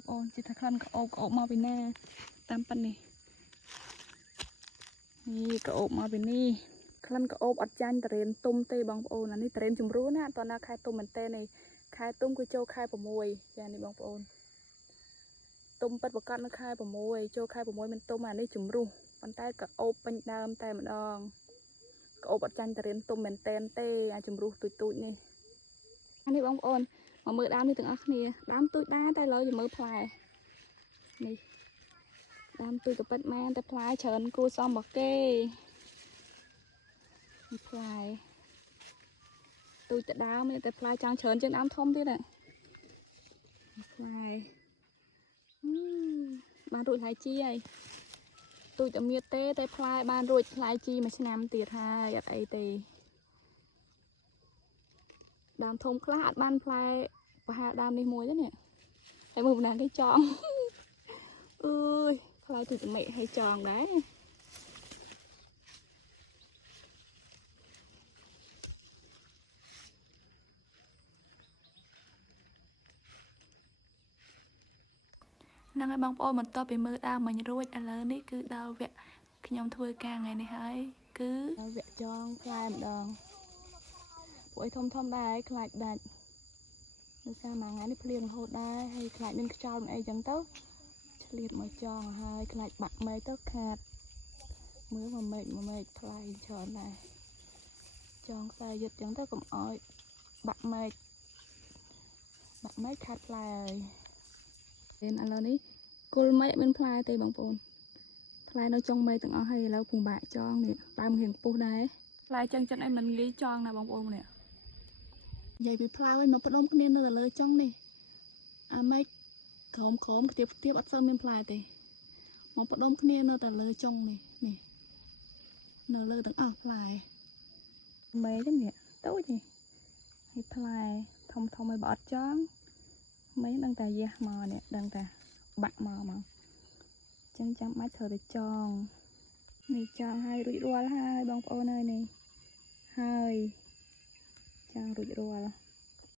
បងប្អូនជិះថាខ្លាំងក្អូបមកពីណាតាមប៉ុណ្នេះនេះក្អូបមកពីនេះខ្លាំងក្អូបអត់ចាញ់តរៀនទុំទេបងប្អូនអានេះតរៀនជំរួណាតើណាខែទុំមែនតើនេះខែទុំគឺចូលខែ6ចានេះបងប្អូនទុំប៉ិតប្រកាសនៅខែ6ចូលខែ6មិនទុំអានេះជំរុះប៉ុន្តែក្អូបពេញដើមតែម្ដងក្អូបអត់ចាញ់តរៀនទុំមែនតើទេអាជំរុះទូចនេះអានេះបងប្អូនមកមើលដើមនេះទាំងអស់គ្នាដើមទូចដែរតែឥឡូវយើងមើលផ្លែនេះដើមទូចក៏ប៉ិតមែនតែផ្លែច្រើនគួរសមរបស់គេផ្លែទូចតែដើមតែផ្លែចង់ច្រើនជាងដើមធំទៀតផ្លែបានរួចផ្លែជីហើយទូចតែមៀតទេតែផ្លែបានរួចផ្លែជីមួយឆ្នាំទៀតហើយអត់អីទេដើមធំខ្លះអត់បានផ្លែប្រហែលដើមនេះមួយទេនេះតែមើលបណ្ដាគេចង់អើយផ្លែទូចតែមេឲ្យចង់ដែរហ្នឹងហើយបងប្អូនបន្ទាប់ពីមើលដើមមិញរួចឥឡូវនេះគឺដល់វគ្គខ្ញុំធ្វើការថ្ងៃនេះហើយគឺវគ្គចងផ្លែម្ដងពួកឯងធំដែរខ្លាចដាច់នៅសារមួយថ្ងៃនេះភ្លៀងរហូតដែរហើយខ្លាចមានខ្យល់អីចឹងទៅឆ្លៀតមកចងហើយខ្លាចបាក់មែកទៅខាតមើលមួយមេឃផ្លែច្រើនដែរចងខ្សែយឹតចឹងទៅកុំអោយបាក់មែកខាតផ្លែហើយឥឡូវនេះគល់មែកមានផ្លែទេបងប្អូនផ្លែនៅចុងមែកទាំងអស់ហើយឥឡូវពុំបាក់ចងនេះដើមរៀងពុះដែរផ្លែចឹងអីមិនងាយចងណាបងប្អូននេះនិយាយពីផ្លែវិញមកផ្ដុំគ្នានៅលើចុងនេះអាមែកក្រោមខ្ទាបអត់សូវមានផ្លែទេមកផ្ដុំគ្នានៅតែលើចុងនេះនៅលើទាំងអស់ផ្លែមែកហ្នឹងនេះតូចនេះហើយផ្លែធំឲ្យបើអត់ចងមែកដឹងតែយះមកនេះដឹងតែបាក់មកចឹងចាំបាច់ត្រូវតែចងនេះចងឲ្យរួចរាល់ហើយបងប្អូនអើយនេះហើយចងរួចរាល់